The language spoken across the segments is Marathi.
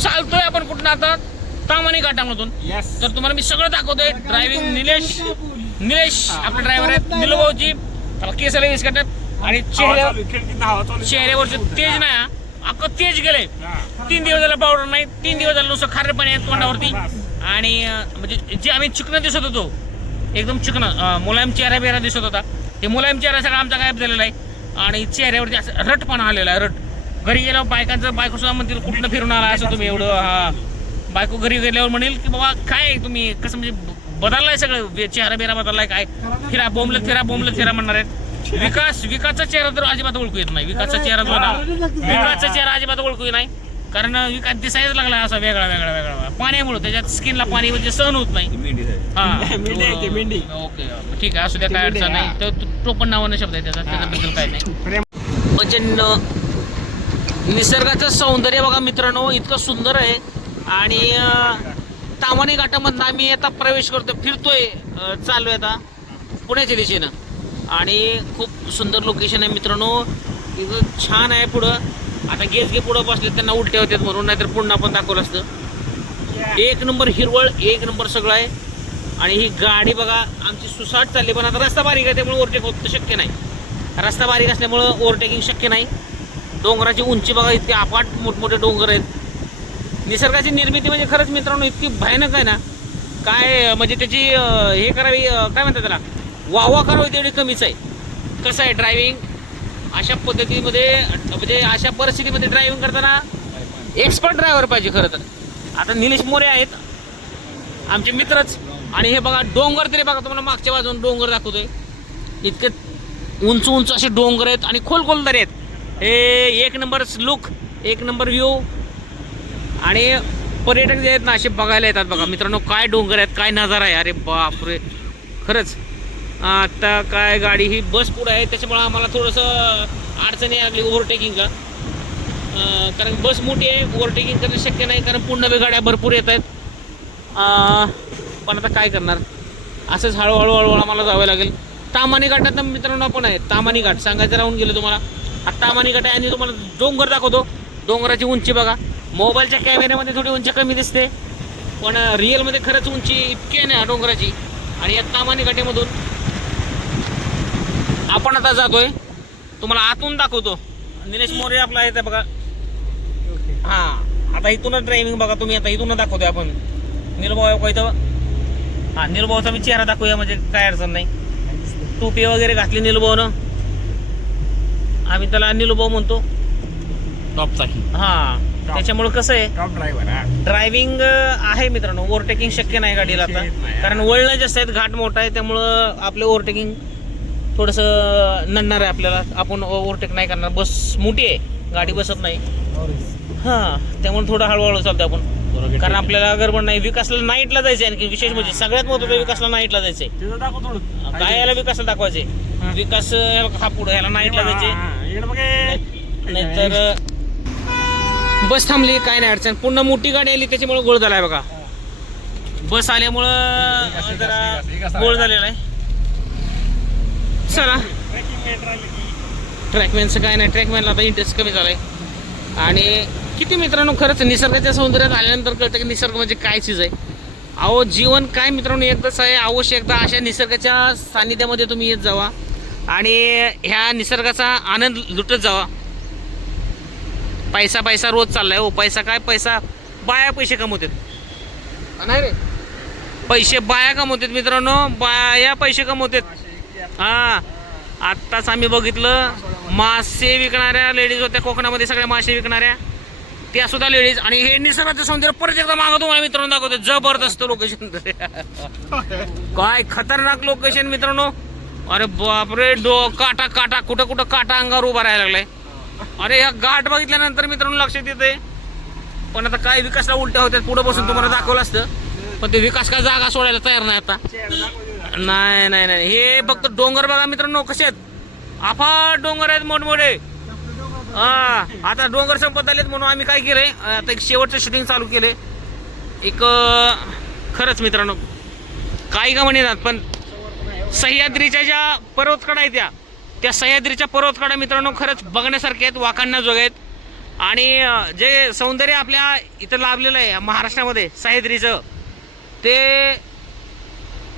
चालतोय आपण कुठं आता तामानी घाटामधून. तर तुम्हाला मी सगळं दाखवतोय. ड्रायव्हिंग निलेश आपले ड्रायव्हर आहेत. निलूभाऊजी केसाला वीस करतात आणि चेहऱ्यावरचे तेज नाही अख्खं तेज गेले. 3 दिवस झाला पावडर नाही, 3 दिवस झालं नुसतं खारं पाणी आहे तोंडावरती. आणि म्हणजे जे आम्ही चिकन दिसत होतो एकदम चिकन मुलायम चेहरा बिहरा दिसत होता. ते मुलायम चेहरा सगळा आमचा गायब झालेला आहे. आणि चेहऱ्यावरती असं रटपणा आलेला आहे. घरी गेल्यावर बायको सुद्धा म्हणतील कुठलं फिरून आला असं तुम्ही एवढं. हा बायको घरी गेल्यावर म्हणेल की बाबा काय तुम्ही कसं म्हणजे बदललाय सगळं चेहरा बिहरा बदललाय काय फिरा बोंबलत फिरा म्हणणार आहेत. विकासचा चेहरा तर अजिबात ओळखू येत नाही. विकासचा चेहरा अजिबात ओळखू नाही. कारण विकास दिसायच लागला असा वेगळा पाण्यामुळे त्याच्यात स्किनला पाणी म्हणजे सहन होत नाही. ओके ठीक आहे असू द्या काय अडचण नाही. तर टोपण नावानं शब्द आहे त्याच्याबद्दल काय नाही. प्रचंड निसर्गाचं सौंदर्य बघा मित्रांनो इतकं सुंदर आहे. आणि तामानी घाटामधनं आम्ही आता प्रवेश करतो फिरतोय चाललोय आता पुण्याच्या दिशेनं. आणि खूप सुंदर लोकेशन आहे मित्रांनो. इथं छान आहे. पुढं आता गेसगे पुढं बसले त्यांना उलटे होतात म्हणून, नाहीतर पुन्हा पण दाखवलं असतं. 1 नंबर हिरवळ 1 नंबर सगळं आहे. आणि ही गाडी बघा आमची सुसाट चालली. पण आता रस्ता बारीक आहे त्यामुळे ओव्हरटेक होत शक्य नाही. रस्ता बारीक असल्यामुळं ओव्हरटेकिंग शक्य नाही. डोंगराची उंची बघा इतके अफाट मोठमोठे डोंगर आहेत. निसर्गाची निर्मिती म्हणजे खरंच मित्रांनो इतकी भयानक आहे ना काय म्हणजे त्याची हे करावी काय म्हणतात त्याला वाहवा करावी तेवढी कमीच आहे. कसं आहे ड्रायव्हिंग अशा पद्धतीमध्ये म्हणजे अशा परिस्थितीमध्ये ड्रायव्हिंग करताना एक्सपर्ट ड्रायव्हर पाहिजे खरं तर. आता निलेश मोरे आहेत आमचे मित्रच. आणि हे बघा डोंगर तरी बघा तुम्हाला मागच्या बाजून डोंगर दाखवतोय. इतके उंच असे डोंगर आहेत आणि खोल दरी आहेत. हे 1 नंबर लुक 1 नंबर व्ह्यू. आणि पर्यटक जे आहेत ना असे बघायला येतात बघा मित्रांनो. काय डोंगर आहेत काय नजारा आहे. अरे बापरे खरंच. आता काय गाडी ही बस पुढे आहे त्याच्यामुळे आम्हाला थोडंसं अडचणी लागली ओव्हरटेकिंगला. कारण बस मोठी आहे ओव्हरटेकिंग करणं शक्य नाही कारण पूर्ण गाड्या भरपूर येत आहेत. पण आता काय करणार असंच हळूहळू आम्हाला जावं लागेल. तामानी घाटात मित्रांनो आपण आहे. तामानी घाट सांगायचं राहून गेलं तुम्हाला. आता तामानी घाट आहे आणि तुम्हाला डोंगर दाखवतो. डोंगराची उंची बघा. मोबाईलच्या कॅमेऱ्यामध्ये थोडी उंची कमी दिसते पण रिअलमध्ये खरंच उंची इतकी आहे ना डोंगराची. आणि या तामानी घाटीमधून आपण आता जातोय तुम्हाला आतून दाखवतो. निलेश मोरे आपला आहे बघा. हां आता इथूनच ड्रायव्हिंग बघा तुम्ही. आता इथूनच दाखवतोय आपण. निलूभाऊ का इथं. हां निलूभाऊचा मी चेहरा दाखवूया म्हणजे काय अडचण नाही. टोपी वगैरे घातली निलूभाऊनं. आम्ही त्याला निलूभाऊ म्हणतो टॉपचा. हां त्याच्यामुळे कसं आहे टॉप ड्रायव्हर ड्रायव्हिंग आहे मित्रांनो. ओव्हरटेकिंग शक्य नाही गाडीला आता कारण वळणं जास्त आहेत घाट मोठा आहे त्यामुळं आपलं ओव्हरटेकिंग थोडंसं नडणार आहे आपल्याला. आपण ओव्हरटेक नाही करणार. बस मोठी आहे गाडी बसत नाही. हां त्यामुळे थोडं हळूहळू चालतो आपण कारण आपल्याला गडबड नाही. विकासला नाईटला जायचं आहे आणखी विशेष म्हणजे सगळ्यात महत्त्वाचं विकासला नाईटला जायचंय. काय याला विकासला दाखवायचे विकास हा पुढे ह्याला नाईटला जायचे. नाहीतर बस थांबली काय नाही अडचण. पूर्ण मोठी गाडी आली त्याच्यामुळे गोळ झालाय बघा. बस आल्यामुळं जरा गोळ झालेला आहे. चला ट्रॅकमॅनचं काय नाही. ट्रॅकमॅनला आता इंटरेस्ट कमी झालाय. आणि किती मित्रांनो खरंच निसर्गाच्या सौंदर्यात आल्यानंतर कळतं की निसर्ग म्हणजे काय चीज आहे. अहो जीवन काय मित्रांनो एकदाच आहे. अवश्य एकदा अशा निसर्गाच्या सानिध्यामध्ये तुम्ही येत जावा आणि ह्या निसर्गाचा आनंद लुटत जावा. पैसा रोज चाललाय हो. पैसा काय पैसा बाया पैसे कमवतात नाही रे. पैसे बाया कमवतात मित्रांनो. बाया पैसे कमवतात. हां आत्ताच आम्ही बघितलं मासे विकणाऱ्या लेडीज होत्या कोकणामध्ये सगळ्या मासे विकणाऱ्या त्या सुद्धा लेडीज. आणि हे निसर्गाचं सौंदर्य परत एकदा मागं तुम्हाला मित्रांनो दाखवते. जबरदस्त लोकेशन काय खतरनाक लोकेशन मित्रांनो. अरे बापरे काटा कुठं काटा अंगावर उभा राहायला लागलाय. अरे ह्या घाट बघितल्यानंतर मित्रांनो लक्षात येते. पण आता काय विकासला उलट्या होत्यात पुढे बसून तुम्हाला दाखवलं असतं पण ते विकास काय जागा सोडायला तयार नाही आता. नाही हे फक्त डोंगर बघा मित्रांनो कसे आहेत. अफाट डोंगर आहेत मोठमोठे. आता डोंगर संपत आलेत म्हणून आम्ही काय केलंय आता एक शेवटचं शूटिंग चालू केलंय. एक खरंच मित्रांनो काही का म्हणतात पण सह्याद्रीच्या ज्या पर्वतकडा आहेत त्या सह्याद्रीच्या पर्वतकडा मित्रांनो खरंच बघण्यासारखे आहेत. वाखाणण्याजोगे आहेत. आणि जे सौंदर्य आपल्या इथं लाभलेलं आहे महाराष्ट्रामध्ये सह्याद्रीचं, ते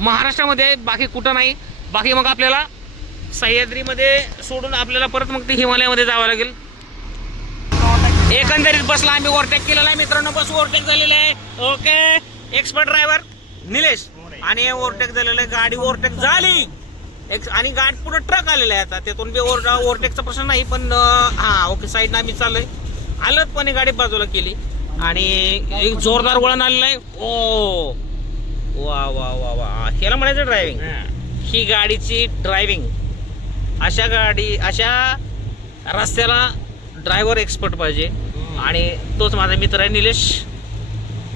महाराष्ट्रामध्ये बाकी कुठं नाही. बाकी मग आपल्याला सह्याद्रीमध्ये सोडून आपल्याला परत मग ते हिमालयामध्ये जावं लागेल. एकंदरीत बसला आम्ही ओव्हरटेक केलेला आहे मित्रांनो. बस ओव्हरटेक झालेला आहे. ओके, एक्सपर्ट ड्रायव्हर निलेश आणि ओव्हरटेक झालेलं आहे. गाडी ओव्हरटेक झाली आणि गाडी पुढे ट्रक आलेला आहे. आता त्यातून बी ओव्हरटेकचा प्रश्न नाही, पण हा ओके साईडनं आम्ही चाललोय. आलतपणे गाडी बाजूला केली आणि एक जोरदार वळण आलेलं आहे. ओ वा वा वा वा, ह्याला म्हणायचं ड्रायव्हिंग. ही गाडीची ड्रायव्हिंग, अशा रस्त्याला ड्रायव्हर एक्सपर्ट पाहिजे. आणि तोच माझा मित्र आहे निलेश.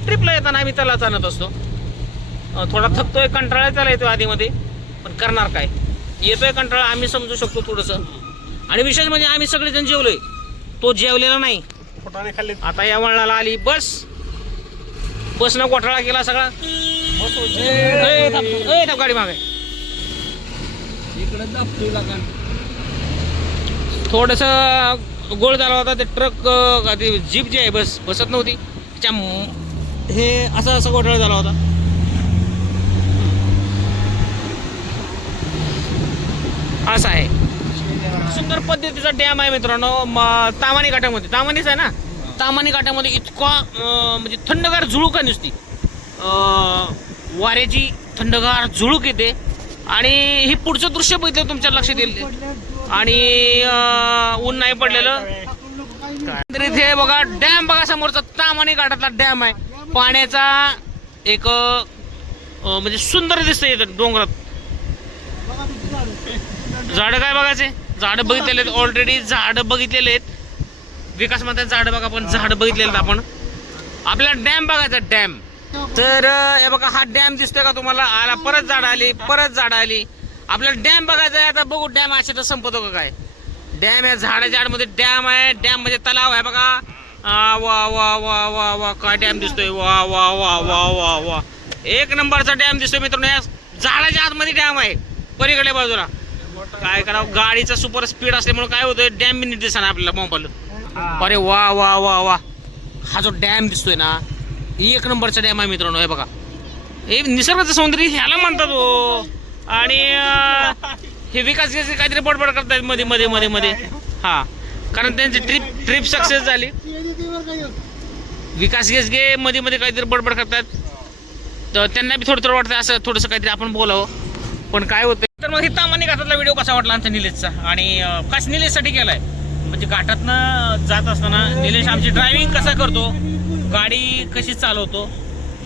ट्रिपला येताना आम्ही त्यालाच आणत असतो. थोडा थकतोय, कंटाळा त्याला येतोय आधीमध्ये, पण करणार काय, येतोय कंटाळा, आम्ही समजू शकतो थोडंसं. आणि विशेष म्हणजे आम्ही सगळेजण जेवलोय, तो जेवलेला नाही. आता या वळणाला आली बसनं घोटाळा केला सगळा. गाडी मागे थोडस गोळ झाला होता. ते ट्रक जीप जी आहे बसत नव्हती, त्याच्या हे असं घोटाळा झाला होता. असं आहे. सुंदर पद्धतीचा डॅम आहे मित्रांनो तामानी घाटामध्ये. तामानीच आहे ना. तामानी घाटामध्ये इतका म्हणजे थंडगार झुळूक आहे नुसती. वाऱ्याची थंडगार झुळूक येते. आणि ही पुढचं दृश्य बघितलं तुमच्या लक्षात येईल. आणि ऊन नाही पडलेलं. इथे बघा डॅम, बघा समोरचा तामानी घाटातला डॅम आहे. पाण्याचा एक म्हणजे सुंदर दिसतंय इथं डोंगरात. झाडं काय बघायचे, झाडं बघितलेले आहेत ऑलरेडी. झाडं बघितलेले आहेत. विकास म्हणतात झाडं बघा, पण झाडं बघितलेले आहेत आपण. आपल्याला डॅम बघायचा, डॅम. तर हे बघा हा डॅम दिसतोय का तुम्हाला. आला परत झाड आली, परत झाड आली. आपल्याला डॅम बघायचा आहे. आता बघू डॅम असे तर संपतो का काय. डॅम आहे, झाडाच्या आडमध्ये डॅम आहे. डॅम म्हणजे तलाव आहे बघा. वा वा वा वा वा, काय डॅम दिसतोय. वा वा वा वा वा वा, एक नंबरचा डॅम दिसतोय मित्रांनो. या झाडाच्या आतमध्ये डॅम आहे पलीकडल्या बाजूला. काय करावं, गाडीचा सुपर स्पीड असल्यामुळे काय होतं, डॅम बी नीट दिसणार आपल्याला मोबाईल. अरे वा वा वा वा, हा जो डॅम दिसतोय ना, एक नंबरचा डॅम आहे मित्रांनो. हे बघा, हे निसर्गाचं सौंदर्य ह्याला म्हणतात हो. आणि हे विकास काहीतरी बडबड करतायत मध्ये मध्ये मध्ये मध्ये. हा, कारण त्यांची ट्रिप सक्सेस झाली. विकास गेसगे मध्ये मध्ये काहीतरी बडबड करतात, तर त्यांना बी थोडं वाटतं असं थोडंसं काहीतरी आपण बोलावं. पण काय होतं, तर मग हे तामानी घाटातला व्हिडिओ कसा वाटला आमच्या निलेशचा. आणि खास निलेशसाठी केलाय. म्हणजे घाटातनं जात असताना निलेश आमची ड्रायव्हिंग कसा करतो, गाडी कशी चालवतो,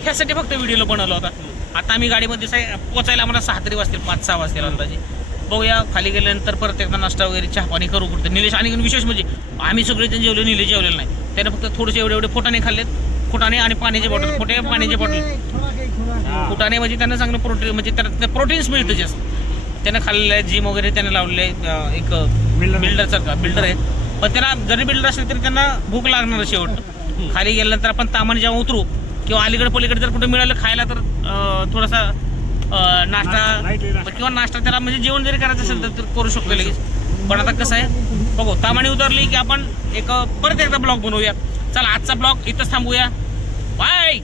ह्यासाठी फक्त व्हिडिओला बनवला होता. आता आम्ही गाडीमध्ये पोचायला आम्हाला 6 तरी वाजतील, 5-6 वाजतील अंदाजे. बघूया खाली गेल्यानंतर परत एकदा नाश्ता वगैरे चहा पाणी करू कुठं. निलेश आणि विशेष म्हणजे आम्ही सगळेजण जेवलो, निलेश जेवलेलं नाही. त्याने फक्त थोडेसे एवढे फुटाणे खाल्लेत. फुटाणे आणि पाण्याचे बॉटल, पाण्याचे बॉटल. फुटाणे म्हणजे त्यांना चांगलं प्रोटीन, म्हणजे त्याला प्रोटीन्स मिळतं जास्त. त्यानं खाल्लेलं आहे. जिम वगैरे त्यानं लावलेलं आहे. एक बिल्डर आहे, पण त्यांना जरी बिल्डर असेल तरी त्यांना भूक लागणार शेवट. खाली गेल्यानंतर आपण तामाने जेव्हा उतरू किंवा अलीकडे पलीकडे जर कुठे मिळालं खायला, तर थोडासा नाश्ता किंवा नाश्ता त्याला म्हणजे जेवण जरी करायचं असेल तर करू शकतो लगेच. पण आता कसं आहे बघू, तामाने उतरली की आपण परत एकदा ब्लॉग बनवूया. चला आजचा ब्लॉग इथंच थांबूया. बाय.